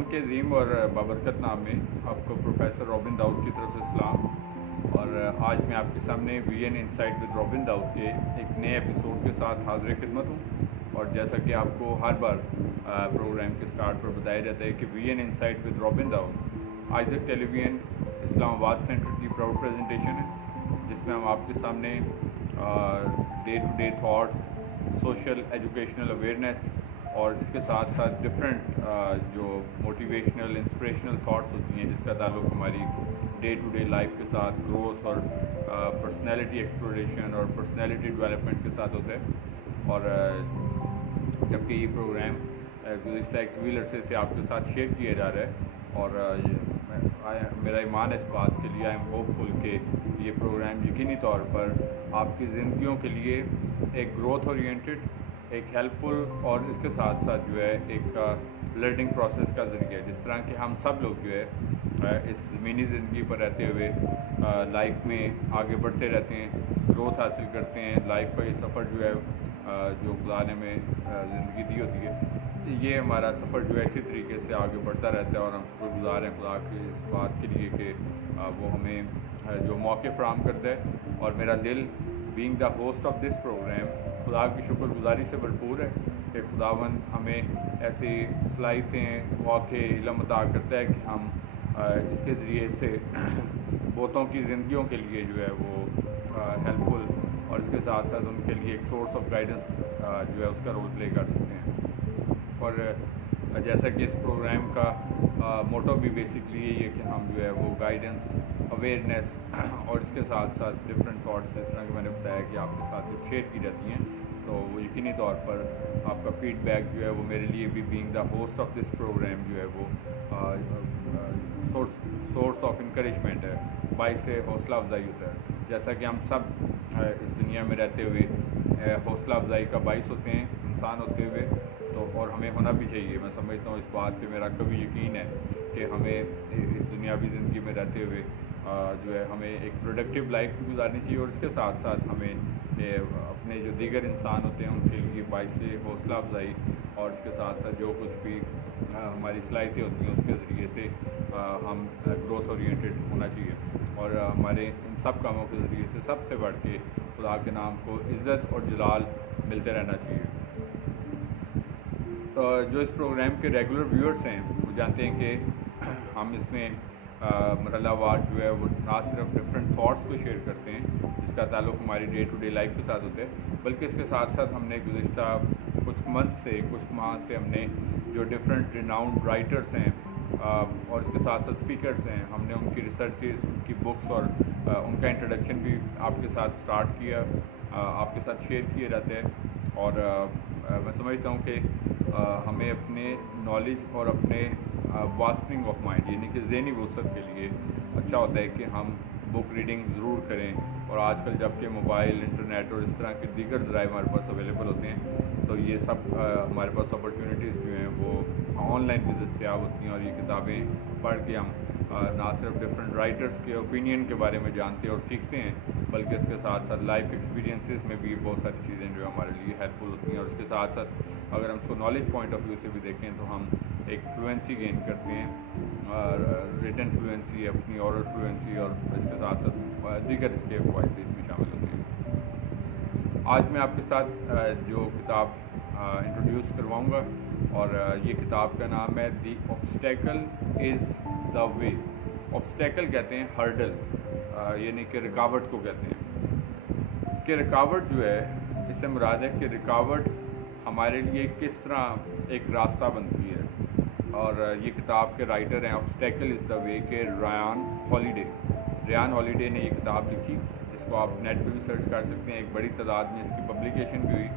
खुदावंद के अज़ीम और बाबरकत नाम में आपको प्रोफेसर रॉबिन दाऊद की तरफ से सलाम। और आज मैं आपके सामने VN insight with Robin Dawood के एक नए एपिसोड के साथ हाज़िर खिदमत हूँ। और जैसा कि आपको हर बार प्रोग्राम के स्टार्ट पर बताया जाता है कि VN insight with Robin Dawood Isaac television Islamabad centre की प्राउड प्रेजेंटेशन है, जिसमें हम आपके सामने day to day thoughts, social educational awareness और इसके साथ साथ डिफरेंट जो मोटिवेशनल इंस्पिरेशनल थाट्स होती हैं जिसका ताल्लुक़ हमारी डे टू डे लाइफ के साथ ग्रोथ और पर्सनैलिटी एक्सप्लोरेशन और पर्सनैलिटी डेवलपमेंट के साथ होता है। और जबकि ये प्रोग्राम गुज़िश्ता एक तवील अरसे से आपके साथ शेयर किया जा रहा है और मेरा ईमान है इस बात के लिए, आई एम होपफुल कि ये प्रोग्राम यकीनी तौर पर आपकी ज़िंदगियों के लिए एक ग्रोथ ओरिएंटेड, एक हेल्पफुल और इसके साथ साथ जो है एक लर्निंग प्रोसेस का ज़रिया है। जिस तरह कि हम सब लोग जो है इस ज़मीनी ज़िंदगी पर रहते हुए लाइफ में आगे बढ़ते रहते हैं, ग्रोथ हासिल करते हैं, लाइफ का ये सफ़र जो है जो गुजारने में ज़िंदगी दी होती है, ये हमारा सफ़र जो है इसी तरीके से आगे बढ़ता रहता है। और हम शुक्रगुज़ार हैं खुदा के इस बात के लिए कि वो हमें जो मौके फराहम करता है। और मेरा दिल being the host of this programme खुदा की शुक्रगुज़ारी से भरपूर है कि खुदावंद हमें ऐसी सलाहियतें मौके इल्म अता करता है कि हम इसके ज़रिए से बहुतों की ज़िंदगियों के लिए जो है वो हेल्पफुल और इसके साथ साथ उनके लिए एक सोर्स ऑफ गाइडेंस जो है उसका रोल प्ले कर सकते हैं। और जैसा कि इस प्रोग्राम का मोटो भी बेसिकली यही है कि हम जो है वो गाइडेंस, अवेयरनेस और इसके साथ साथ डिफरेंट थाट्स, जिस तरह कि मैंने बताया कि आपके साथ जब शेयर की जाती हैं तो वो यकीनी तौर पर आपका फीडबैक जो है वो मेरे लिए भी being the host of this programme जो है वो सोर्स ऑफ इंकरेजमेंट है, बाइस से हौसला अफजाई होता है। जैसा कि हम सब इस दुनिया में रहते हुए हौसला अफजाई का बाइस होते हैं इंसान होते हुए, तो और हमें होना भी चाहिए। मैं समझता हूँ इस बात पे मेरा कभी यकीन है कि हमें इस दुनियावी ज़िंदगी में रहते हुए जो है हमें एक प्रोडक्टिव लाइफ भी गुजारनी चाहिए और इसके साथ साथ हमें अपने जो दीगर इंसान होते हैं उनके लिए बाइस से हौसला अफजाई और इसके साथ साथ जो कुछ भी हमारी सलाहियतें होती हैं उसके ज़रिए से हम ग्रोथ ओरिएंटेड होना चाहिए। और हमारे इन सब कामों के ज़रिए से सबसे बढ़ के खुदा के नाम को इज़्ज़त और जलाल मिलते रहना चाहिए। तो जो इस प्रोग्राम के रेगुलर व्यूअर्स हैं वो जानते हैं कि हम इसमें मरहलावार जो है वो ना सिर्फ डिफरेंट थाट्स को शेयर करते हैं जिसका ताल्लुक़ हमारी डे टू डे लाइफ के साथ होता है, बल्कि इसके साथ साथ हमने गुज़िश्ता कुछ मंथ से कुछ माह से हमने जो डिफरेंट रिनाउंड राइटर्स हैं और इसके साथ साथ स्पीकर्स हैं, हमने उनकी रिसर्चेस, उनकी बुक्स और उनका इंट्रोडक्शन भी आपके साथ स्टार्ट किया, आपके साथ शेयर किए जाते हैं। और मैं समझता हूँ कि हमें अपने नॉलेज और अपने वास्टनिंग ऑफ माइंड यानी कि ज़हनी वसअत के लिए अच्छा होता है कि हम बुक रीडिंग ज़रूर करें। और आजकल जबकि मोबाइल, इंटरनेट और इस तरह के दीगर ज़राए हमारे पास अवेलेबल होते हैं, तो ये सब हमारे पास अपॉर्चुनिटीज़ जो हैं वो ऑनलाइन भी दस्तयाब होती हैं। और ये किताबें पढ़ के हम ना सिर्फ डिफरेंट राइटर्स के ओपिनियन के बारे में जानते और सीखते हैं, बल्कि इसके साथ साथ लाइफ एक्सपीरियंसेस में भी बहुत सारी चीज़ें जो हमारे लिए हेल्पफुल होती हैं। और इसके साथ साथ अगर हम इसको नॉलेज पॉइंट ऑफ व्यू से भी देखें तो हम एक फ्लुएंसी गेन करते हैं, रिटन फ्लुएंसी, अपनी ऑरल फ्लुएंसी और इसके साथ साथ दीगर इसके क्वालिटीज़ भी शामिल होती हैं। आज मैं आपके साथ जो किताब इंट्रोड्यूस करवाऊँगा और ये किताब का नाम है the obstacle is the way. Obstacle कहते हैं हर्डल, यानी कि रुकावट को कहते हैं कि रुकावट जो है इससे मुराद है कि रुकावट हमारे लिए किस तरह एक रास्ता बनती है। और ये किताब के राइटर हैं ऑब्स्टेकल इज़ द वे के रयान हॉलीडे ने ये किताब लिखी, जिसको आप नेट पे भी सर्च कर सकते हैं। एक बड़ी तादाद में इसकी पब्लिकेशन भी हुई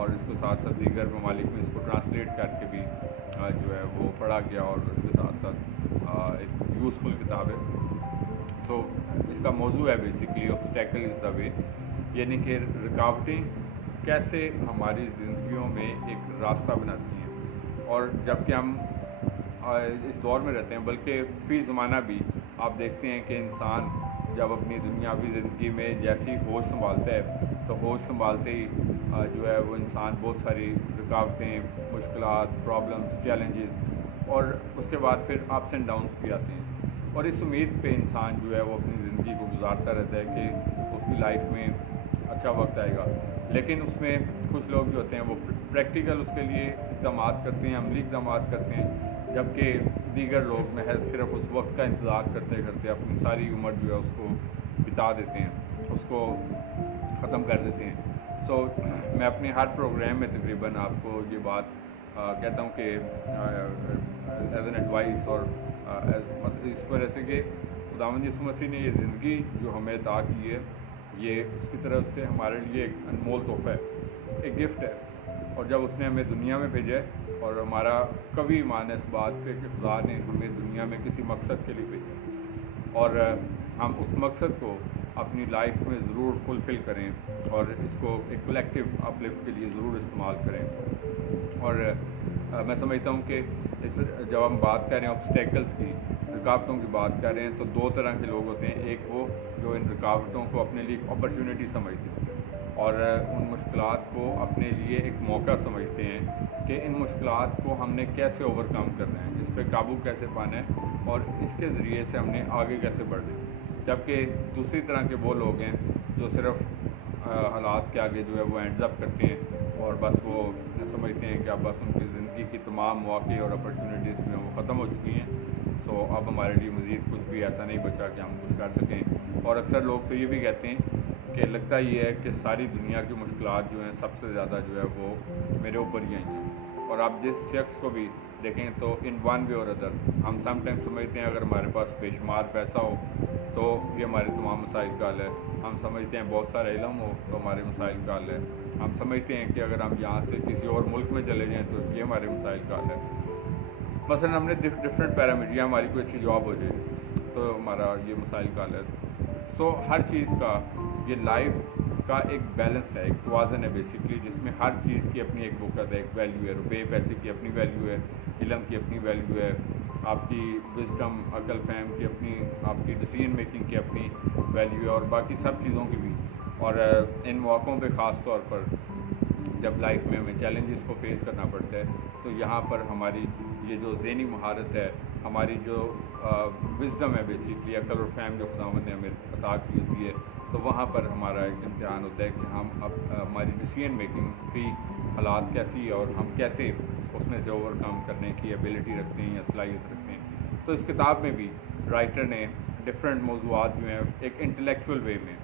और इसके साथ साथ दीगर ममालिक में इसको ट्रांसलेट करके भी जो है वो पढ़ा गया और इसके साथ साथ एक यूज़फुल किताब है। तो इसका मौजू है बेसिकली ऑब्स्टेकल इज़ द वे, यानी कि रुकावटें कैसे हमारी ज़िंदगियों में एक रास्ता बनाती हैं। और जबकि हम इस दौर में रहते हैं, बल्कि फ़ी ज़माना भी आप देखते हैं कि इंसान जब अपनी दुनियावी ज़िंदगी में जैसी होश संभालता है तो होश संभालते ही जो है वो इंसान बहुत सारी रुकावटें, मुश्किलात, प्रॉब्लम्स, चैलेंजेस اور اس کے بعد پھر اپس اینڈ ڈاؤنس بھی آتے ہیں، اور اس امید پہ انسان جو ہے وہ اپنی زندگی کو گزارتا رہتا ہے کہ اس کی لائف میں اچھا وقت آئے گا. لیکن اس میں کچھ لوگ جو ہوتے ہیں وہ پریکٹیکل اس کے لیے اقدامات کرتے ہیں، عملی اقدامات کرتے ہیں، جبکہ دیگر لوگ محض صرف اس وقت کا انتظار کرتے کرتے اپنی ساری عمر جو ہے اس کو بتا دیتے ہیں، اس کو ختم کر دیتے ہیں. سو میں اپنے ہر پروگرام میں تقریباً آپ کو یہ بات کہتا ہوں کہ ایز این ایڈوائس، اور اس وجہ سے کہ خداوند یسوع مسیح نے یہ زندگی جو ہمیں عطا کی ہے، یہ اس کی طرف سے ہمارے لیے ایک انمول تحفہ ہے، ایک گفٹ ہے. اور جب اس نے ہمیں دنیا میں بھیجا ہے، اور ہمارا کبھی ایمان ہے اس بات پہ کہ خدا نے ہمیں دنیا میں کسی مقصد کے لیے بھیجا، اور ہم اس مقصد کو اپنی لائف میں ضرور فلفل کریں، اور اس کو ایک کلیکٹیو اپ لفٹ کے لیے ضرور استعمال کریں. اور میں سمجھتا ہوں کہ جب ہم بات کر رہے ہیں آبسٹیکلس کی، رکاوٹوں کی بات کر رہے ہیں، تو دو طرح کے لوگ ہوتے ہیں. ایک وہ جو ان رکاوٹوں کو اپنے لیے ایک اپرچونیٹی سمجھتے ہیں، اور ان مشکلات کو اپنے لیے ایک موقع سمجھتے ہیں کہ ان مشکلات کو ہم نے کیسے اوور کم کرنا ہے، اس پہ قابو کیسے پانا ہے، اور اس کے ذریعے سے ہم نے آگے کیسے بڑھنا ہے. جبکہ دوسری طرح کے وہ لوگ ہیں جو صرف حالات کے آگے جو ہے وہ ہینڈز اپ کرتے ہیں، اور بس وہ سمجھتے ہیں کہ اب بس ان کی زندگی کی تمام مواقع اور اپرچونیٹیز جو ہیں وہ ختم ہو چکی ہیں، سو اب ہمارے لیے مزید کچھ بھی ایسا نہیں بچا کہ ہم کچھ کر سکیں. اور اکثر لوگ تو یہ بھی کہتے ہیں کہ لگتا یہ ہے کہ ساری دنیا کی مشکلات جو ہیں سب سے زیادہ جو ہے وہ میرے اوپر ہی آئی ہیں. اور آپ جس شخص کو بھی دیکھیں تو ان ون وے اور ادر، ہم سم ٹائم سمجھتے ہیں اگر ہمارے پاس بے شمار پیسہ ہو تو یہ ہمارے تمام مسائل کا حل ہے. ہم سمجھتے ہیں بہت سارا علم ہو تو ہمارے مسائل کا حل ہے. ہم سمجھتے ہیں کہ اگر ہم یہاں سے کسی اور ملک میں چلے جائیں تو یہ ہمارے مسائل کا حل ہے. مثلا ہم نے ڈفرینٹ پیرامیٹر، یا ہماری کوئی اچھی جاب ہو جائے تو ہمارا یہ مسائل کا حل ہے. سو ہر چیز کا یہ لائف کا ایک بیلنس ہے، ایک توازن ہے بیسکلی، جس میں ہر چیز کی اپنی ایک وقت ہے، ایک ویلیو ہے. روپے پیسے کی اپنی ویلیو ہے، علم کی اپنی ویلیو ہے، آپ کی وزڈم عقل فہم کی اپنی، آپ کی ڈیسیژن میکنگ کی اپنی ویلیو ہے، اور باقی سب چیزوں کی بھی. اور ان موقعوں پہ خاص طور پر جب لائف میں ہمیں چیلنجز کو فیس کرنا پڑتا ہے، تو یہاں پر ہماری یہ جو ذہنی مہارت ہے، ہماری جو وزڈم ہے بیسکلی، عقل اور فہم جو خداوند نے ہمیں عطا کی ہوتی ہے، تو وہاں پر ہمارا ایک امتحان ہوتا ہے کہ ہم اب ہماری ڈیسیژن میکنگ کی حالات کیسی ہے، اور ہم کیسے اس میں سے اوور کم کرنے کی ایبلٹی رکھتے ہیں یا صلاحیت رکھتے ہیں. تو اس کتاب میں بھی رائٹر نے ڈفرینٹ موضوعات جو ہیں ایک انٹلیکچوئل وے میں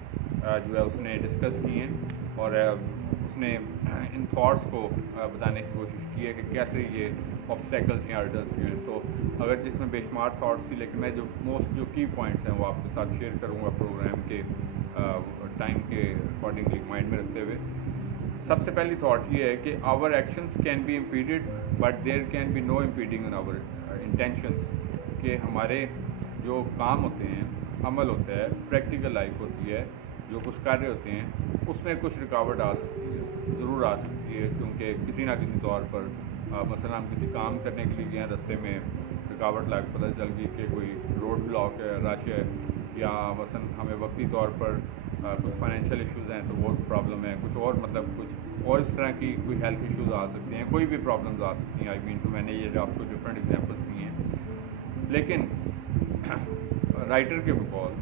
جو ہے اس نے ڈسکس کی ہیں، اور اس نے ان تھاٹس کو بتانے کی کوشش کی ہے کہ کیسے یہ آبسٹیکلس یا ہرڈلس جو ہیں. تو اگر جس میں بے شمار تھاٹس تھی، لیکن میں جو کی پوائنٹس ہیں وہ آپ کے ساتھ شیئر کروں گا پروگرام کے ٹائم کے اکارڈنگلی مائنڈ میں رکھتے ہوئے. سب سے پہلی تھاٹ یہ ہے کہ our actions can be impeded but there can be no impeding in our intentions. کہ ہمارے جو کام ہوتے ہیں، عمل ہوتا ہے، پریکٹیکل لائف ہوتی ہے، جو کچھ کر رہے ہوتے ہیں، اس میں کچھ رکاوٹ آ سکتی ہے، ضرور آ سکتی ہے. کیونکہ کسی نہ کسی طور پر مثلا ہم کسی کام کرنے کے لیے گئے ہیں، رستے میں رکاوٹ لگ پتہ چل گئی کہ کوئی روڈ بلاک ہے، رش ہے، یا مثلا ہمیں وقتی طور پر کچھ فائنینشیل ایشوز ہیں تو وہ پرابلم ہے، کچھ اور کچھ اور اس طرح کی کوئی ہیلتھ ایشوز آ سکتے ہیں، کوئی بھی پرابلمز آ سکتی ہیں. تو میں نے یہ آپ کو ڈفرینٹ ایگزامپلس دی ہیں. لیکن رائٹر کے بقول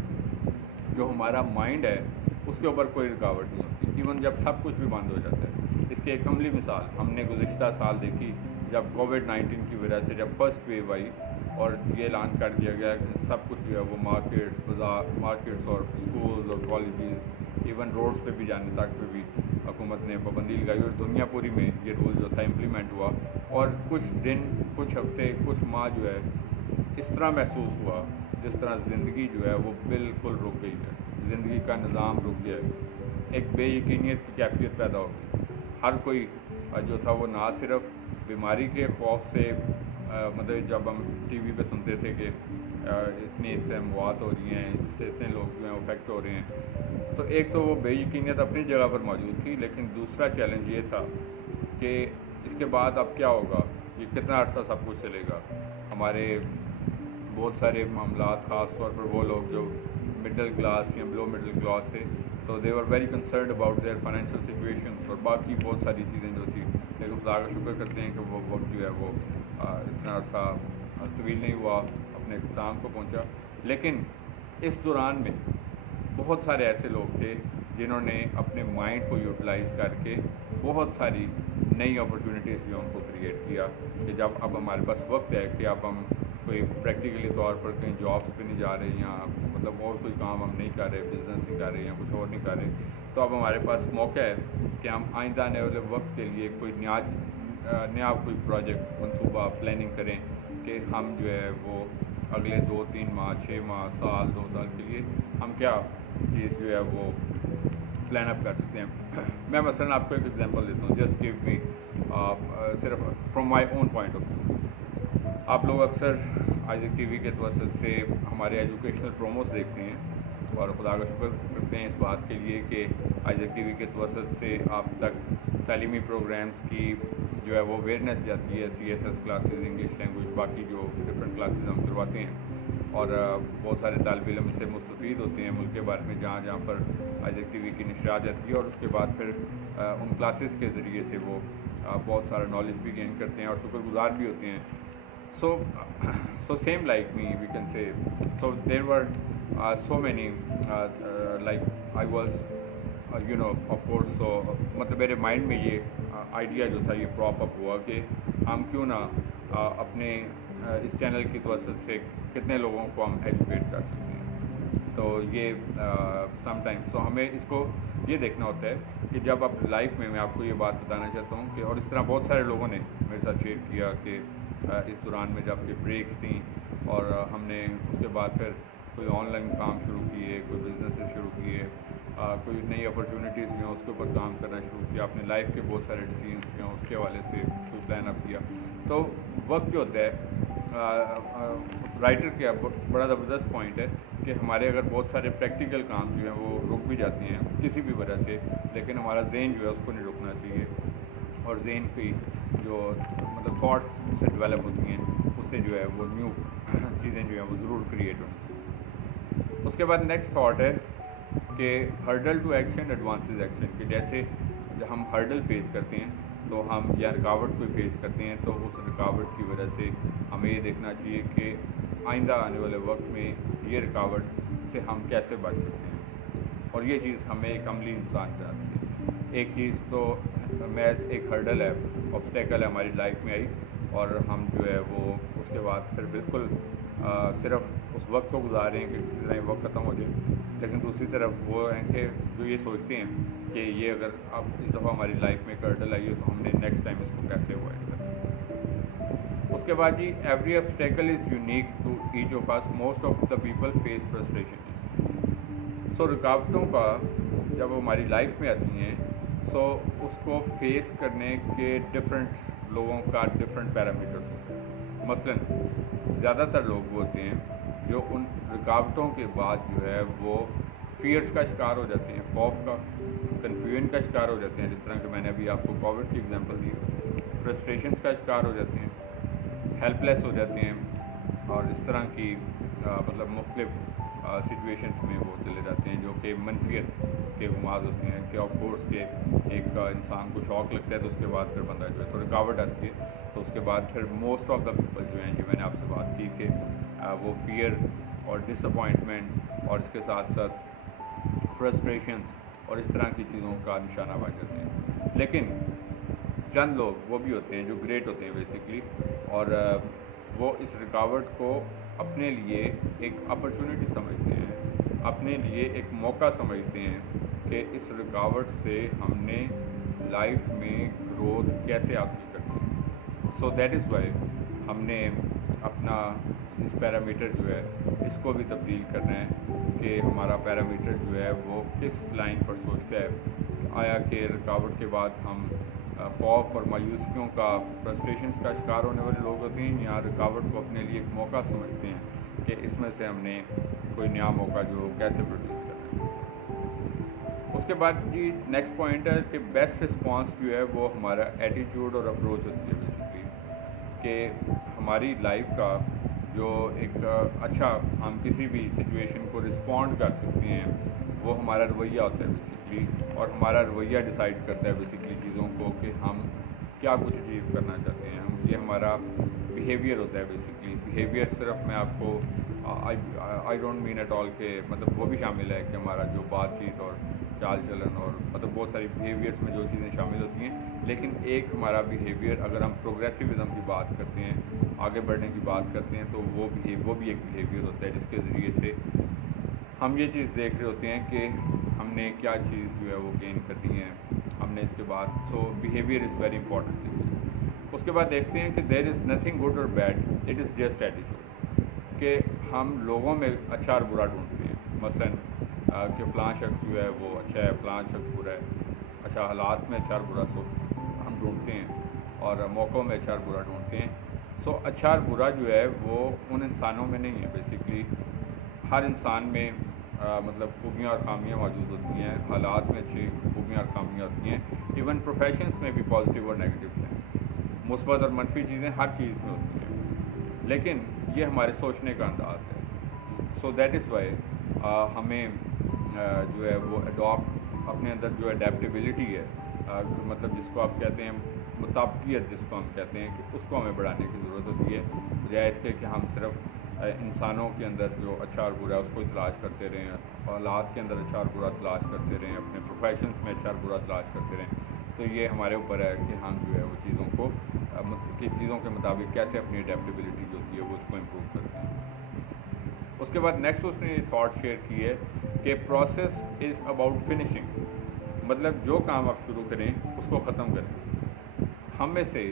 جو ہمارا مائنڈ ہے اس کے اوپر کوئی رکاوٹ نہیں ہوتی، ایون جب سب کچھ بھی بند ہو جاتا ہے. اس کی ایک عملی مثال ہم نے گزشتہ سال دیکھی، جب کووڈ-19 کی وجہ سے جب فرسٹ ویو آئی اور یہ اعلان کر دیا گیا کہ سب کچھ جو ہے وہ مارکیٹس اور اسکولز اور کالجز، ایون روڈس پہ بھی جانے تک پہ بھی حکومت نے پابندی لگائی، اور دنیا پوری میں یہ رول جو تھا امپلیمنٹ ہوا. اور کچھ دن، کچھ ہفتے، کچھ ماہ جو ہے اس طرح محسوس ہوا جس طرح زندگی جو ہے وہ بالکل رک گئی ہے، زندگی کا نظام رک گیا ہے. ایک بے یقینیت کی کیفیت پیدا ہو گئی. ہر کوئی جو تھا وہ نہ صرف بیماری کے خوف سے، مطلب جب ہم ٹی وی پہ سنتے تھے کہ اتنی اس سے اموات ہو رہی ہیں، اس سے اتنے لوگ جو ہیں افیکٹ ہو رہے ہیں، تو ایک تو وہ بے یقینیت اپنی جگہ پر موجود تھی. لیکن دوسرا چیلنج یہ تھا کہ اس کے بعد اب کیا ہوگا، یہ کتنا عرصہ سب کچھ چلے گا. ہمارے بہت سارے معاملات، خاص طور پر وہ لوگ جو مڈل کلاس یا بلو مڈل کلاس تھے، تو they were very concerned about their financial situations, اور باقی بہت ساری چیزیں جو تھی لیکن خدا کا شکر کرتے ہیں کہ وہ وقت جو ہے وہ اتنا عرصہ طویل نہیں ہوا، اپنے اختتام کو پہنچا. لیکن اس دوران میں بہت سارے ایسے لوگ تھے جنہوں نے اپنے مائنڈ کو یوٹیلائز کر کے بہت ساری نئی اپرچونیٹیز جو ہم کو کریٹ کیا کہ جب اب ہمارے پاس وقت ہے کہ اب ہم کوئی پریکٹیکلی طور پر کہیں جابس پہ نہیں جا رہے یا مطلب اور کوئی کام ہم نہیں کر رہے، بزنس نہیں کر رہے یا کچھ اور نہیں کر رہے، تو اب ہمارے پاس موقع ہے کہ ہم آئندہ آنے والے وقت کے لیے کوئی نیا کوئی پروجیکٹ منصوبہ پلاننگ کریں کہ ہم جو ہے وہ اگلے 2-3 ماہ 6 ماہ سال 2 سال کے لیے ہم کیا چیز جو ہے وہ پلان اپ کر سکتے ہیں. میں مثلاً آپ کو ایک ایگزامپل دیتا ہوں، جسٹ گیو می صرف from my own point of view. آپ لوگ اکثر آئزک ٹی وی کے توسط سے ہمارے ایجوکیشنل پروموز دیکھتے ہیں اور خدا کا شکر کرتے ہیں اس بات کے لیے کہ آئزک ٹی وی کے توسط سے آپ تک تعلیمی پروگرامز کی جو ہے وہ اویئرنیس جاتی ہے، C S S classes, English language, باقی جو ڈفرینٹ کلاسز ہم کرواتے ہیں اور بہت سارے طالب علم اس سے مستفید ہوتے ہیں ملک کے بارے میں جہاں پر آئزک ٹی وی کی نشریات جاتی ہے، اور اس کے بعد پھر ان کلاسز کے ذریعے سے وہ بہت سارا نالج بھی گین کرتے ہیں اور شکر گزار بھی ہوتے ہیں. So same like me, we can say. So there were so many like I was of course, so مطلب میرے مائنڈ میں یہ آئیڈیا جو تھا یہ پراپ اپ ہوا کہ ہم کیوں نہ اپنے اس چینل کی توسط سے کتنے لوگوں کو ہم ایجوکیٹ کر سکتے ہیں. تو یہ سم ٹائمس تو ہمیں اس کو یہ دیکھنا ہوتا ہے کہ جب آپ لائف میں آپ کو یہ بات بتانا چاہتا ہوں کہ اور اس طرح بہت سارے لوگوں نے میرے ساتھ شیئر کیا کہ اس دوران میں جب یہ بریکس تھیں اور ہم نے اس کے بعد پھر کوئی آن لائن کام شروع کیے، کوئی بزنس شروع کیے، کوئی نئی اپرچونیٹیز جو ہیں اس کے اوپر کام کرنا شروع کیا، اپنے لائف کے بہت سارے ڈیسیژنس جو ہیں اس کے حوالے سے کوئی پلان اپ کیا. تو وقت جو ہوتا ہے رائٹر کا بڑا زبردست پوائنٹ ہے کہ ہمارے اگر بہت سارے پریکٹیکل کام جو ہیں وہ رک بھی جاتے ہیں کسی بھی وجہ سے، لیکن ہمارا ذہن جو ہے اس کو نہیں رکنا چاہیے اور ذہن کی جو مطلب تھاٹس سے ڈیولپ ہوتی ہیں اس سے جو ہے وہ نیو چیزیں جو ہیں وہ ضرور کریٹ ہونی چاہیے. اس کے بعد نیکسٹ تھاٹ ہے کہ hurdle to action advances action, کہ جیسے جب ہم ہرڈل فیس کرتے ہیں تو ہم یا رکاوٹ کو فیس کرتے ہیں تو اس رکاوٹ کی وجہ سے ہمیں یہ دیکھنا چاہیے کہ آئندہ آنے والے وقت میں یہ رکاوٹ سے ہم کیسے بچ سکتے ہیں، اور یہ چیز ہمیں ایک عملی انسان چاہتی ہے. ایک چیز تو محض ایک ہرڈل ہے، آبسٹیکل ہے ہماری لائف میں آئی اور ہم جو ہے وہ اس کے بعد پھر بالکل صرف اس وقت کو گزار رہے ہیں کہ کسی طرح یہ وقت ختم ہو جائے، لیکن دوسری طرف وہ ہیں کہ جو یہ سوچتے ہیں کہ یہ اگر اب اس دفعہ ہماری لائف میں ایک ہرڈل آئی ہے تو ہم نے نیکسٹ ٹائم اس کو کیسے اوائڈ کرنا. اس کے بعد جی every obstacle is unique to each of us, most of the people face frustration. So رکاوٹوں کا جب ہماری لائف میں آتی ہیں سو اس کو فیس کرنے کے ڈفرینٹ لوگوں کا ڈفرینٹ پیرامیٹرز ہوتے ہیں. مثلاً زیادہ تر لوگ وہ ہوتے ہیں جو ان رکاوٹوں کے بعد جو ہے وہ فیئرس کا شکار ہو جاتے ہیں، خوف کا، کنفیوژن کا شکار ہو جاتے ہیں، جس طرح کہ میں نے ابھی آپ کو کووڈ کی ایگزامپل دی، فرسٹریشنس کا شکار ہو جاتے ہیں، ہیلپ لیس ہو جاتے ہیں اور اس طرح کی مطلب مختلف سچویشنس میں وہ چلے جاتے ہیں جو کہ منفیت کے غماز ہوتے ہیں کہ آف کورس کہ ایک انسان کو شوق لگتا ہے تو اس کے بعد پھر بندہ جو ہے تو رکاوٹ آتی ہے تو اس کے بعد پھر موسٹ آف دا پیپل جو ہیں جو میں نے آپ سے بات کی کہ وہ فیئر اور ڈس اپوائنٹمنٹ اور اس کے ساتھ ساتھ فرسٹریشنس اور اس طرح کی چیزوں کا نشانہ بن جاتے ہیں. لیکن چند لوگ وہ بھی ہوتے ہیں جو گریٹ ہوتے ہیں بیسکلی اور وہ اس رکاوٹ کو اپنے لیے ایک اپرچونٹی سمجھتے ہیں، اپنے لیے ایک موقع سمجھتے ہیں کہ اس رکاوٹ سے ہم نے لائف میں گروتھ کیسے حاصل کرنی ہے. سو دیٹ از وائی ہم نے اپنا اس پیرامیٹر جو ہے اس کو بھی تبدیل کرنا ہے کہ ہمارا پیرامیٹر جو ہے وہ کس لائن پر سوچتا ہے. آیا کہ رکاوٹ کے بعد ہم خوف اور مایوسیوں کا، فرسٹریشنس کا شکار ہونے والے لوگ ہوتے ہیں یا رکاوٹ کو اپنے لیے ایک موقع سمجھتے ہیں کہ اس میں سے ہم نے کوئی نیا موقع جو کیسے پروڈیوس کرنا ہے. اس کے بعد جی نیکسٹ پوائنٹ ہے کہ بیسٹ رسپانس جو ہے وہ ہمارا ایٹیٹیوڈ اور اپروچ ہوتی ہے بیسکلی، کہ ہماری لائف کا جو ایک اچھا ہم کسی بھی سچویشن کو رسپونڈ کر سکتے ہیں وہ ہمارا رویہ ہوتا ہے بیسکلی، اور ہمارا رویہ ڈیسائیڈ کرتا ہے بیسکلی چیزوں کو کہ ہم क्या कुछ अचीव करना चाहते हैं हम। ये हमारा बिहेवियर होता है बेसिकली। बिहेवियर सिर्फ मैं आपको I don't mean at all के मतलब वो भी शामिल है कि हमारा जो बातचीत और चाल चलन और मतलब बहुत सारी बिहेवियर्स में जो चीज़ें शामिल होती हैं, लेकिन एक हमारा बिहेवियर, अगर हम प्रोग्रेसिविज़म की बात करते हैं, आगे बढ़ने की बात करते हैं, तो वो भी एक बिहेवियर होता है जिसके ज़रिए से हम ये चीज़ देख रहे होते हैं कि हमने क्या चीज़ जो है वो गेन करनी है हमने इसके बाद। So behaviour is very important thing. उसके बाद देखते हैं कि देयर इज़ नथिंग गुड और bad, it is just attitude. कि हम लोगों में अच्छा और बुरा ढूंढते हैं। मसलन कि फ़लाँ शख्स जो है वो अच्छा है, फ़लाँ शख्स बुरा है। अच्छा हालात में अच्छा और बुरा सो हम ढूंढते हैं और मौक़ों में अच्छा और बुरा ढूंढते हैं। सो अच्छा और बुरा जो है वो उन इंसानों में नहीं है। बेसिकली हर इंसान में मतलब खूबियाँ और खामियाँ मौजूद होती हैं। हालात में अच्छी खूबियाँ और खामियाँ होती हैं। इवन प्रोफेशंस में भी पॉजिटिव और नेगेटिव हैं, मुस्बत और मनफी चीज़ें हर चीज़ में होती हैं, लेकिन ये हमारे सोचने का अंदाज़ है। सो दैट इज़ वाई हमें जो है वो अडॉप्ट अपने अंदर जो अडेप्टेबिलिटी है मतलब जिसको आप कहते हैं मुताबिकियत जिसको हम कहते हैं, कि उसको हमें बढ़ाने की ज़रूरत होती है, बजाय इसके कि हम सिर्फ इंसानों के अंदर जो अच्छा और बुरा है उसको तलाश करते रहें, हालात के अंदर अच्छा और बुरा तलाश करते रहें, अपने प्रोफेशंस में अच्छा और बुरा तलाश करते रहें। तो ये हमारे ऊपर है कि हम जो है वो चीज़ों को चीज़ों के मुताबिक कैसे अपनी अडेप्टेबिलिटी जो होती है वो उसको इम्प्रूव करते हैं। उसके बाद नेक्स्ट उसने ये थॉट शेयर की है कि प्रोसेस इज़ अबाउट फिनिशिंग। मतलब जो काम आप शुरू करें उसको ख़त्म करें। हम में से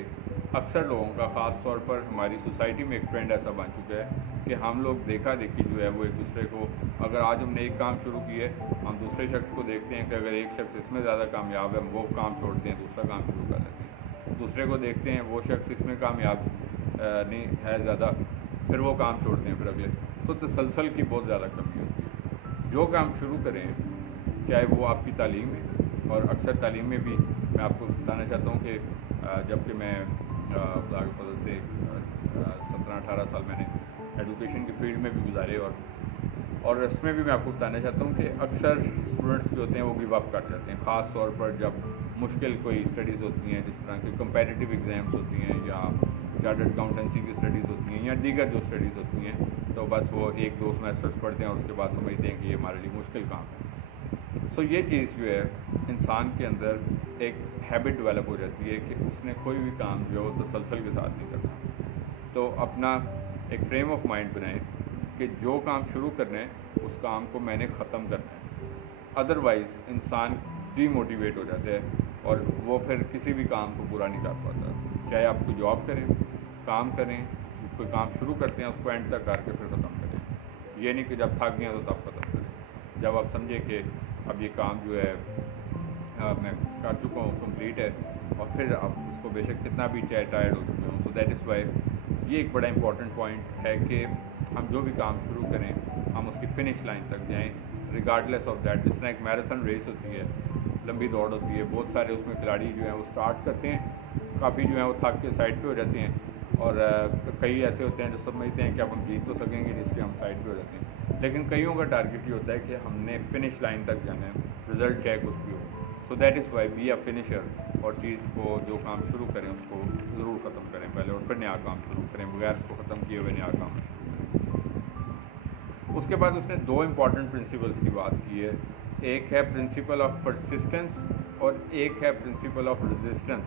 अक्सर लोगों का ख़ास तौर पर हमारी सोसाइटी में एक ट्रेंड ऐसा बन चुका है कि हम लोग देखा देखी जो है वो एक दूसरे को, अगर आज हमने एक काम शुरू किया है हम दूसरे शख्स को देखते हैं कि अगर एक शख्स इसमें ज़्यादा कामयाब है हम वो काम छोड़ते हैं, दूसरा काम शुरू कर लेते हैं। दूसरे को देखते हैं वो शख्स इसमें कामयाब नहीं है ज़्यादा, फिर वो काम छोड़ते हैं फिर अगले। तो तसलसल की बहुत ज़्यादा कमी होती है। जो काम शुरू करें चाहे वो आपकी तालीम है, और अक्सर तालीम में भी मैं आपको बताना चाहता हूँ कि जबकि मैं आगे फजल से 17-18 साल मैंने एजुकेशन की फील्ड में भी गुजारे, और इसमें भी मैं आपको बताना चाहता हूँ कि अक्सर स्टूडेंट्स जो होते हैं वो गिव अप कर जाते हैं, ख़ास तौर पर जब मुश्किल कोई स्टडीज़ होती हैं, जिस तरह की कंपेटिटिव एग्ज़ाम्स होती हैं या चार्टर्ड अकाउंटेंसी की स्टडीज़ होती हैं या दीगर जो स्टडीज़ होती हैं, तो बस वो 1-2 सेमेस्टर्स पढ़ते हैं और उसके बाद समझते हैं कि ये हमारे लिए मुश्किल काम है। सो ये चीज़ जो है इंसान के अंदर एक हैबिट डेवलप हो जाती है कि उसने कोई भी काम जो है वो तसलसल के साथ नहीं करना। तो अपना एक फ्रेम ऑफ माइंड बनाएं कि जो काम शुरू करना है उस काम को मैंने ख़त्म करना है। अदरवाइज़ इंसान डीमोटिवेट हो जाता है और वो फिर किसी भी काम को पूरा नहीं कर पाता। चाहे आप कोई जॉब करें, काम करें, कोई काम शुरू करते हैं उसको एंड तक करके फिर ख़त्म करें। ये नहीं कि जब थक गए तो तब ख़त्म करें। जब आप समझें कि अब ये काम जो है मैं कर चुका हूँ, कंप्लीट है, और फिर आप उसको बेशक कितना भी चाहे टायर्ड हो चुके हों। तो दैट इज़ वाई ये एक बड़ा इंपॉर्टेंट पॉइंट है कि हम जो भी काम शुरू करें हम उसकी फिनिश लाइन तक जाएं रिगार्डलेस ऑफ दैट। जिस तरह एक मैराथन रेस होती है, लंबी दौड़ होती है, बहुत सारे उसमें खिलाड़ी जो हैं वो स्टार्ट करते हैं, काफ़ी जो है वो थक के साइड पे हो जाते हैं, और कई ऐसे होते हैं जो समझते हैं कि अब हम जीत तो सकेंगे जिसके हम साइड पे हो जाते हैं। लेकिन कईयों का टारगेट ये होता है कि हमने फिनिश लाइन तक जाना है, रिज़ल्ट चाहे कुछ भी हो। So that is why be a finisher, और चीज़ को जो काम शुरू करें उसको ज़रूर ख़त्म करें पहले, और फिर नया काम शुरू करें, बगैर उसको ख़त्म किए हुए नया काम शुरू करें। उसके बाद उसने 2 इम्पॉर्टेंट प्रिंसिपल्स की बात की है। एक है प्रिंसिपल ऑफ परसिस्टेंस और एक है प्रिंसिपल ऑफ रेजिस्टेंस।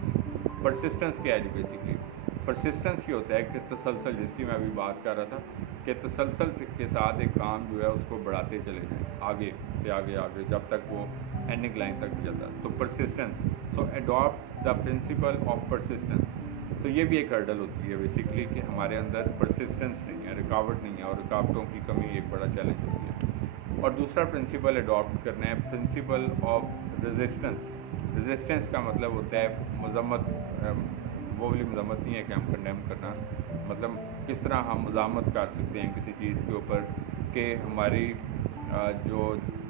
परसिस्टेंस क्या है? बेसिकली परसिस्टेंस ये होता है कि तसलसल, जिसकी मैं अभी बात कर रहा था कि तसलसल के साथ एक काम जो है उसको बढ़ाते चले जाएं, आगे से आगे आगे, जब तक वो एंडिंग लाइन तक जाता है। तो persistence, so adopt the principle of persistence. तो ये भी एक हर्डल होती है बेसिकली कि हमारे अंदर परसिस्टेंस नहीं है, रुकावट नहीं है, और रुकावटों की कमी एक बड़ा चैलेंज होती है। और दूसरा प्रिंसिपल अडॉप्ट करना है प्रिंसिपल ऑफ रेजिस्टेंस। रेजिस्टेंस का मतलब होता है मजम्मत, वो वाली मजम्मत नहीं है कि हम कंडेम करना, मतलब किस तरह हम मज़ामत कर सकते हैं किसी चीज़ के ऊपर कि हमारी जो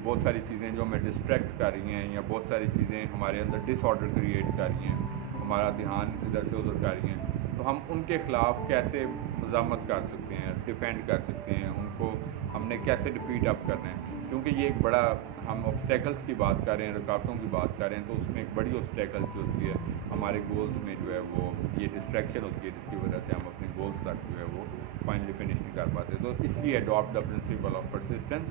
बहुत सारी चीज़ें जो हमें डिस्ट्रैक्ट कर रही हैं, या बहुत सारी चीज़ें हमारे अंदर डिसऑर्डर क्रिएट कर रही हैं, हमारा ध्यान इधर से उधर कर रही हैं, तो हम उनके ख़िलाफ़ कैसे मज़ामत कर सकते हैं, डिफेंड कर सकते हैं, उनको हमने कैसे डिफीट अप करना है। क्योंकि ये एक बड़ा हम ऑब्स्टेकल्स की बात कर रहे हैं, रुकावटों की बात कर रहे हैं, तो उसमें एक बड़ी ऑब्स्टेकल्स जो होती है हमारे गोल्स में जो है वो ये डिस्ट्रैक्शन होती है, जिसकी वजह से हम अपने गोल्स तक जो है वो फाइनली फिनिश नहीं कर पाते। तो इसलिए adopt the principle of persistence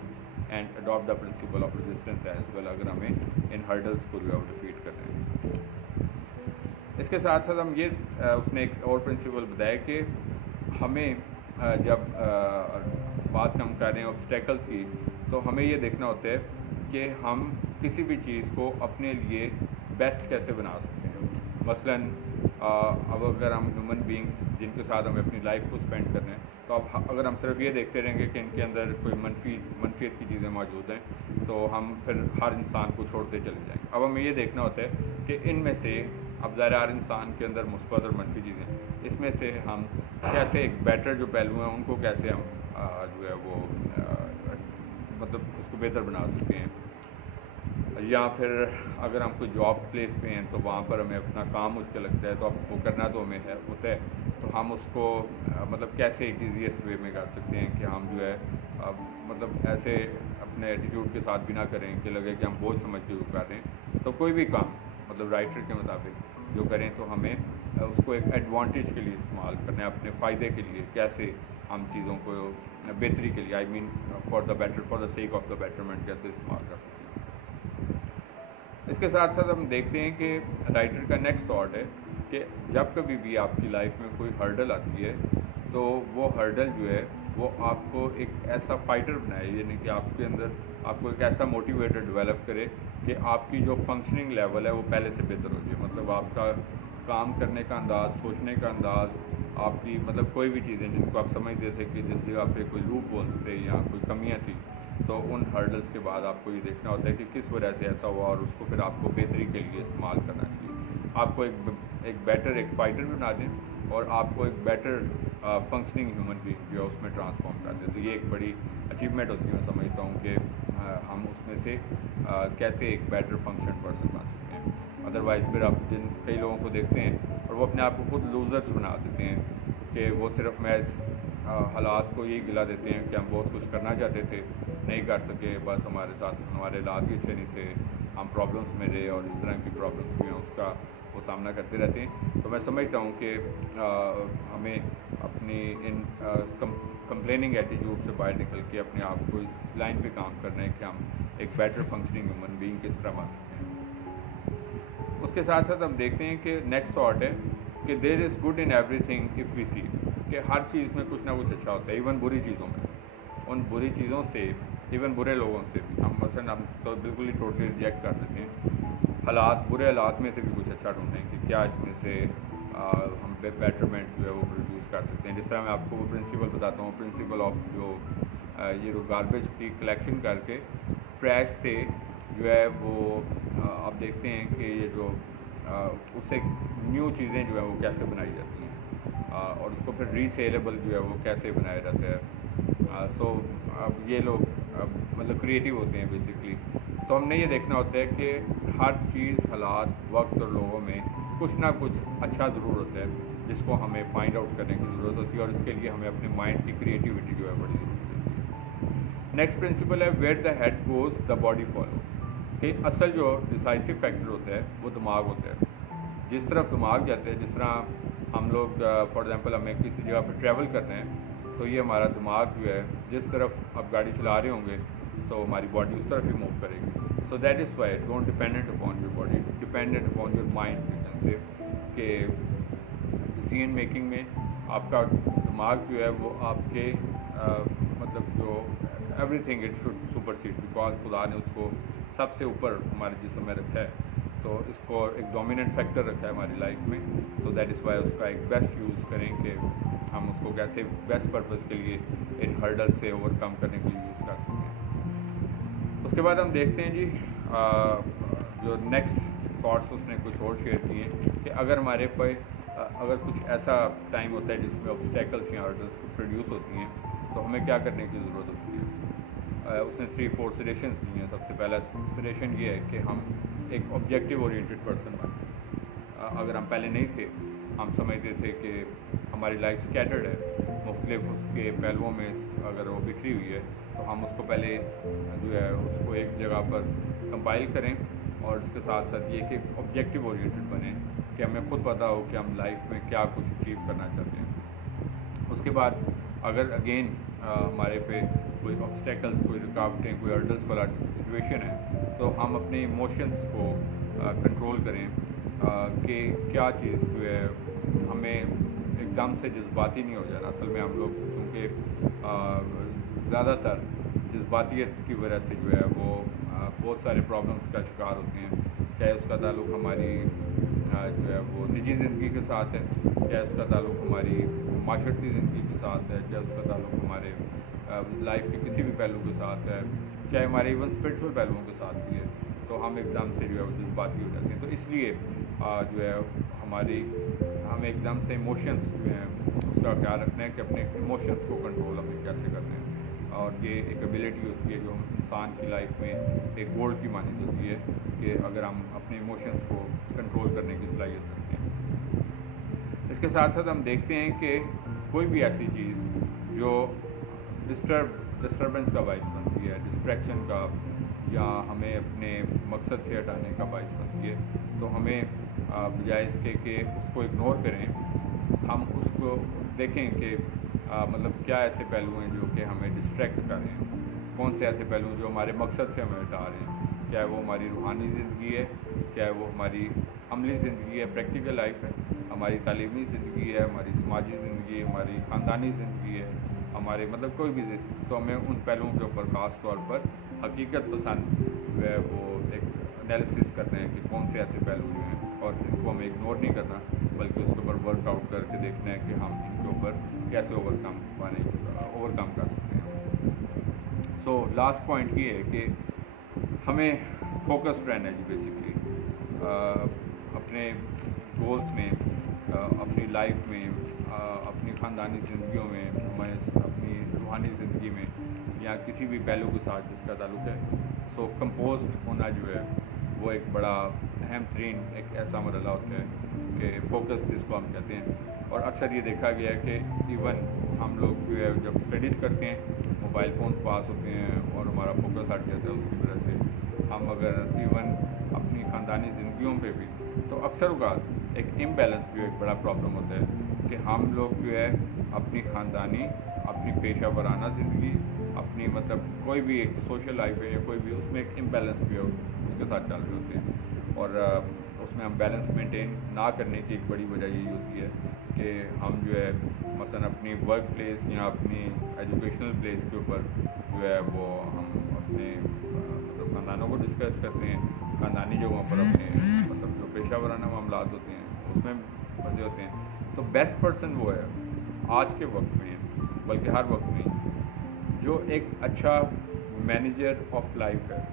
and adopt the principle of resistance as well, अगर हमें इन हर्डल्स को जो है रिपीट करना है। इसके साथ साथ हम ये उसने एक और प्रिंसिपल बताया कि हमें जब बात हम कर रहे हैं ऑब्स्टेकल्स की, तो हमें ये देखना होता है कि हम किसी भी चीज़ को अपने लिए बेस्ट कैसे बना सकते हैं। मसलन अब अगर हम ह्यूमन बीइंग्स जिनके साथ हमें अपनी लाइफ को स्पेंड कर रहे हैं, तो अब अगर हम सिर्फ ये देखते रहेंगे कि इनके अंदर कोई मनफियत की चीज़ें मौजूद हैं, तो हम फिर हर इंसान को छोड़ते चले जाएंगे। अब हमें ये देखना होता है कि इनमें से अब ज़ाहिर हर इंसान के अंदर मुस्बत और मनफी चीज़ें, इसमें से हम कैसे एक बेटर जो पहलू हैं उनको कैसे हम जो है वो मतलब उसको बेहतर बना सकते हैं। या फिर अगर हम कोई जॉब प्लेस पे हैं तो वहाँ पर हमें अपना काम मुश्किल लगता है, तो अब वो करना तो हमें है होता है, तो हम उसको मतलब कैसे एक ईजीएस्ट वे में कर सकते हैं कि हम जो है मतलब ऐसे अपने एटीट्यूड के साथ भी ना करें कि लगे कि हम बोझ समझ के कर रहे हैं। तो कोई भी काम मतलब राइटर के मुताबिक जो करें, तो हमें उसको एक एडवांटेज के लिए इस्तेमाल करना है, अपने फ़ायदे के लिए कैसे हम चीज़ों को बेहतरी के लिए, I mean for the sake of the betterment कैसे इस्तेमाल कर सकते हैं। इसके साथ साथ हम देखते हैं कि राइटर का नेक्स्ट थॉट है कि जब कभी भी आपकी लाइफ में कोई हर्डल आती है, तो वो हर्डल जो है वो आपको एक ऐसा फाइटर बनाए, यानी कि आपके अंदर आपको एक ऐसा मोटिवेटर डेवलप करे कि आपकी जो फंक्शनिंग लेवल है वो पहले से बेहतर हो जाए। मतलब आपका काम करने का अंदाज़, सोचने का अंदाज़, आपकी मतलब कोई भी चीज़ें जिनको आप समझते थे कि जिस जगह पे कोई लूप होल्स थे या कोई कमियां थी, तो उन हर्डल्स के बाद आपको ये देखना होता है कि किस वजह से ऐसा हुआ और उसको फिर आपको बेहतरी के लिए इस्तेमाल करना चाहिए। आपको एक बेटर एक फाइटर बना दें और आपको एक बेटर फंक्शनिंग ह्यूमन बीइंग जो है उसमें ट्रांसफॉर्म कर दें। तो ये एक बड़ी अचीवमेंट होती है, मैं समझता हूँ कि हम उसमें से कैसे एक बेटर फंक्शन पर्सन बन सकते हैं। अदरवाइज़ फिर आप कई लोगों को देखते हैं और वो अपने आप को खुद लूज़र्स बना देते हैं कि वो सिर्फ महज हालात को यही गिला देते हैं कि हम बहुत कुछ करना चाहते थे, नहीं कर सके, बस हमारे साथ हमारे हालात ही अच्छे नहीं थे, हम प्रॉब्लम्स में रहे और इस तरह की प्रॉब्लम्स भी हैं उसका वो सामना करते रहते हैं। तो मैं समझता हूँ कि हमें अपनी इन कंप्लेनिंग एटीट्यूड से बाहर निकल के अपने आप को इस लाइन पे काम करना है कि हम एक बेटर फंक्शनिंग ह्यूमन बीइंग किस तरह बन सकते हैं। उसके साथ साथ हम देखते हैं कि नेक्स्ट थॉट है कि there is good in everything if we see, कि हर चीज़ में कुछ ना कुछ अच्छा होता है, इवन बुरी चीज़ों में। उन बुरी चीज़ों से, इवन बुरे लोगों से भी हम मसलन हम तो बिल्कुल ही टोटली रिजेक्ट कर देते हैं। हालात, बुरे हालात में से भी कुछ अच्छा ढूंढें कि क्या इसमें से हम बेटरमेंट जो है वो प्रोड्यूस कर सकते हैं। जिस तरह मैं आपको वो प्रिंसिपल बताता हूँ, प्रिंसिपल ऑफ जो ये जो गार्बेज की कलेक्शन करके ट्रैश से जो है वो आप देखते हैं कि ये जो उससे न्यू चीज़ें जो है वो कैसे बनाई जाती हैं और उसको फिर रीसेलेबल जो है वो कैसे बनाया जाता है। सो अब ये लोग मतलब क्रिएटिव होते हैं बेसिकली। तो हमने ये देखना होता है कि हर चीज़, हालात, वक्त और लोगों में कुछ ना कुछ अच्छा ज़रूर होता है जिसको हमें फाइंड आउट करने की ज़रूरत होती है और इसके लिए हमें अपने माइंड की क्रिएटिविटी जो है बड़ी ज़रूरत होती है। नेक्स्ट प्रिंसिपल है where the head goes the body follow, कि असल जो डिसाइसिव फैक्टर होता है वो दिमाग होता है। जिस तरफ दिमाग जाते हैं, जिस तरह हम लोग फॉर एग्जांपल हमें किसी जगह पर ट्रैवल करना है, तो ये हमारा दिमाग जो है जिस तरफ आप गाड़ी चला रहे होंगे तो हमारी बॉडी उस तरफ ही मूव करेगी। So that is why don't dependent upon your body, dependent upon your mind. से कि डिसीजन मेकिंग में आपका दिमाग जो है वो आपके मतलब जो everything it should supersede, because खुदा ने उसको सबसे ऊपर हमारे जिस्म में रखा है, तो इसको एक डोमिनेंट फैक्टर रखा है हमारी लाइफ में। तो दैट इज़ वाई उसका एक बेस्ट यूज़ करें कि हम उसको कैसे बेस्ट पर्पज़ के लिए इन हर्डल से ओवरकम करने के लिए यूज़ कर सकते हैं। उसके बाद हम देखते हैं जी जो नेक्स्ट थॉट्स उसने कुछ और शेयर किए हैं कि अगर हमारे पे अगर कुछ ऐसा टाइम होता है जिसमें ऑब्स्टेकल्स या हर्डल्स प्रोड्यूस होती हैं, तो हमें क्या करने की ज़रूरत होती है। उसने 3-4 सजेशंस दिए हैं। सबसे पहला सजेशन ये है कि हम एक ऑब्जेक्टिव ओरिएंटेड पर्सन बनें। अगर हम पहले नहीं थे, हम समझते थे कि हमारी लाइफ स्कैटर्ड है, मुख्तलिफ उसके पहलुओं में अगर वो बिखरी हुई है, तो हम उसको पहले जो है उसको एक जगह पर कंपाइल करें और इसके साथ साथ ये कि ऑब्जेक्टिव ओरिएंटेड बने, कि हमें खुद पता हो कि हम लाइफ में क्या कुछ अचीव करना चाहते हैं। उसके बाद अगर अगेन हमारे पे कोई ऑब्स्टेकल्स, कोई रुकावटें, कोई हर्डल्स वाला सिचुएशन है, तो हम अपने इमोशंस को कंट्रोल करें कि क्या चीज़ जो है हमें एकदम से जज्बाती नहीं हो जाना। असल में हम लोग क्योंकि ज़्यादातर जज्बातियत की वजह से जो है वो बहुत सारे प्रॉब्लम्स का शिकार होते हैं, चाहे उसका ताल्लुक़ हमारी जो है वो निजी ज़िंदगी के साथ है, चाहे उसका ताल्लुक़ हमारी माशरती ज़िंदगी के साथ है, चाहे उसका ताल्लुक़ हमारे लाइफ के किसी भी पहलू के साथ है, चाहे हमारे इवन स्पिरिचुअल पहलुओं के साथ भी है, तो हम एकदम से जो है जज्बाती हो जाते हैं। तो इसलिए जो है हमें एकदम से इमोशंस जो हैं उसका ख्याल रखना है कि अपने इमोशंस को कंट्रोल हमें कैसे करना है, और ये एक एबिलिटी होती है जो इंसान की लाइफ में एक गोल्ड की मानी होती है कि अगर हम अपने इमोशंस को कंट्रोल करने की सलाहियत रखते हैं। इसके साथ साथ हम देखते हैं कि कोई भी ऐसी चीज़ जो डिस्टर्बेंस का बायस बनती है, डिस्ट्रैक्शन का, या हमें अपने मकसद से हटाने का बायस बनती है, तो हमें बजाय इसके कि उसको इग्नोर करें, हम उसको देखें कि मतलब क्या ऐसे पहलू हैं जो कि हमें डिस्ट्रैक्ट कर रहे हैं, कौन से ऐसे पहलू जो हमारे मकसद से हमें हटा रहे हैं, चाहे वो हमारी रूहानी ज़िंदगी है, चाहे वो हमारी अमली ज़िंदगी है, प्रैक्टिकल लाइफ है, हमारी तालीमी ज़िंदगी है, हमारी समाजी ज़िंदगी है, हमारी ख़ानदानी ज़िंदगी है, हमारे मतलब कोई भी ज़िंदगी। तो हमें उन पहलुओं के ऊपर ख़ास तौर पर हकीकत पसंद जो है वो एक एनालिसिस करते हैं कि कौन से ऐसे पहलू जो हैं, और इनको हमें इग्नोर नहीं करना, बल्कि उसके ऊपर वर्कआउट करके देखना है कि हम इनके ऊपर कैसे ओवरकम कर सकते हैं। सो लास्ट पॉइंट ये है कि हमें फोकस्ड रहना है जी बेसिकली अपने गोल्स में, अपनी लाइफ में, अपनी ख़ानदानी ज़िंदगियों में, हमें अपनी रूहानी ज़िंदगी में, या किसी भी पहलू के साथ जिसका ताल्लुक़ है। सो कंपोज्ड होना जो है वो एक बड़ा अहम तरीन एक ऐसा मरहला होता है कि फोकस जिसको हम कहते हैं। और अक्सर ये देखा गया है कि इवन हम लोग जो है जब स्टडीज़ करते हैं, मोबाइल फ़ोन पास होते हैं और हमारा फोकस हट जाता है, उसकी वजह से हम अगर इवन अपनी ख़ानदानी ज़िंदगियों पे भी, तो अक्सर औक़ात एक इम्बैलेंस जो एक बड़ा प्रॉब्लम होता है कि हम लोग जो है अपनी ख़ानदानी, अपनी पेशा वराना ज़िंदगी, अपनी मतलब कोई भी एक सोशल लाइफ है या कोई भी, उसमें एक इम्बैलेंस भी उसके साथ चल रहे होते हैं, और उसमें हम बैलेंस मेंटेन ना करने की एक बड़ी वजह यही होती है कि हम जो है मसलन अपनी वर्क प्लेस या अपनी एजुकेशनल प्लेस के ऊपर जो है वो हम अपने मतलब ख़ानदानों को डिस्कस करते हैं, ख़ानदानी जगहों पर अपने मतलब जो पेशा वराना मामलात होते हैं उसमें फंसे होते हैं। तो बेस्ट पर्सन वो है आज के वक्त में, बल्कि हर वक्त में, जो एक अच्छा मैनेजर ऑफ लाइफ है,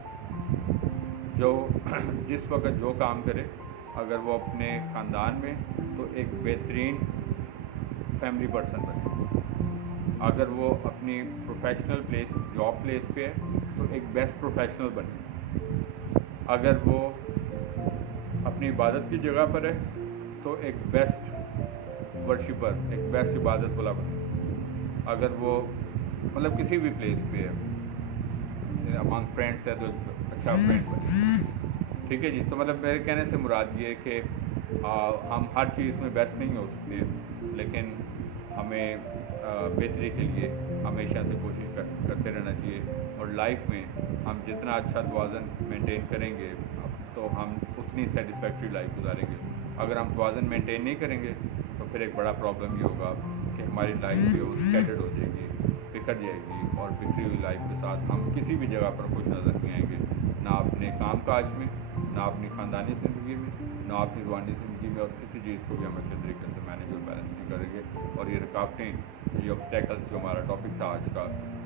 जो जिस वक्त जो काम करे, अगर वो अपने ख़ानदान में तो एक बेहतरीन फैमिली पर्सन बने, अगर वो अपनी प्रोफेशनल प्लेस जॉब प्लेस पे है तो एक बेस्ट प्रोफेशनल बने, अगर वो अपनी इबादत की जगह पर है तो एक बेस्ट वर्शिपर, एक बेस्ट इबादत वाला बने, अगर वो मतलब किसी भी प्लेस पे है, अमंग फ्रेंड्स है तो एक अच्छा फ्रेंड बने। ठीक है जी। तो मतलब मेरे कहने से मुराद ये है कि हम हर चीज़ में बेस्ट नहीं हो सकते, लेकिन हमें बेहतरी के लिए हमेशा से कोशिश करते रहना चाहिए, और लाइफ में हम जितना अच्छा तवाज़न मेंटेन करेंगे तो हम उतनी सेटिस्फैक्ट्री लाइफ गुजारेंगे। अगर हम तवाज़न मेंटेन नहीं करेंगे तो फिर एक बड़ा प्रॉब्लम ये होगा कि हमारी लाइफ जो स्कैटर्ड हो जाएगी, बिखर जाएगी, और बिखरी हुई लाइफ के साथ हम किसी भी जगह पर खुश नज़र नहीं आएंगे, ना अपने काम काज में, ना अपनी ख़ानदानी ज़िंदगी में, ना अपनी रूहानी ज़िंदगी में, और किसी चीज़ को भी हम अच्छे तरीके से मैनेज और बैलेंस नहीं करेंगे। और ये रुकावटें, ये ऑब्स्टेकल्स जो हमारा टॉपिक था आज का,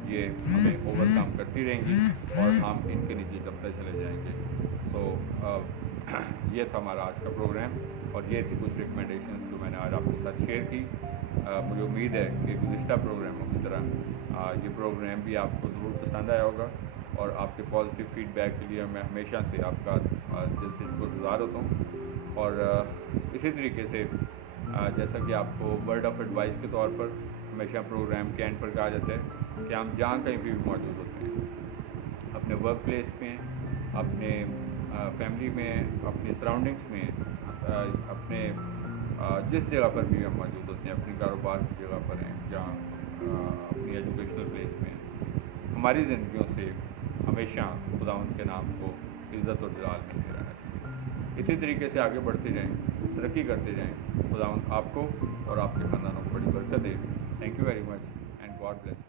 ये हमें ओवरकम करती रहेंगी और हम इनके नीचे दबते चले जाएंगे। तो ये था हमारा आज का प्रोग्राम, और ये थी कुछ रिकमेंडेशन जो मैंने आज आपके साथ शेयर की। मुझे उम्मीद है कि गुज़िश्ता प्रोग्रामों की तरह ये प्रोग्राम भी आपको ज़रूर पसंद आया होगा, और आपके पॉजिटिव फीडबैक के लिए मैं हमेशा से आपका दिल से शुक्रगुज़ार होता हूँ। اور اسی طریقے سے جیسا کہ آپ کو ورڈ آف ایڈوائس کے طور پر ہمیشہ پروگرام کے اینڈ پر کہا جاتا ہے کہ ہم جہاں کہیں بھی موجود ہوتے ہیں، اپنے ورک پلیس میں، اپنے فیملی میں، اپنی سراؤنڈنگس میں، اپنے جس جگہ پر بھی ہم موجود ہوتے ہیں، اپنی کاروبار کی جگہ پر ہیں، جہاں اپنی ایجوکیشنل پلیس میں، ہماری زندگیوں سے ہمیشہ خداوند کے نام کو عزت اور جلال ملتے رہنا چاہیے۔ اسی طریقے سے آگے بڑھتے جائیں، ترقی کرتے جائیں۔ خداوند آپ کو اور آپ کے خاندانوں کو بڑی برکت دے۔ Thank you very much and God bless.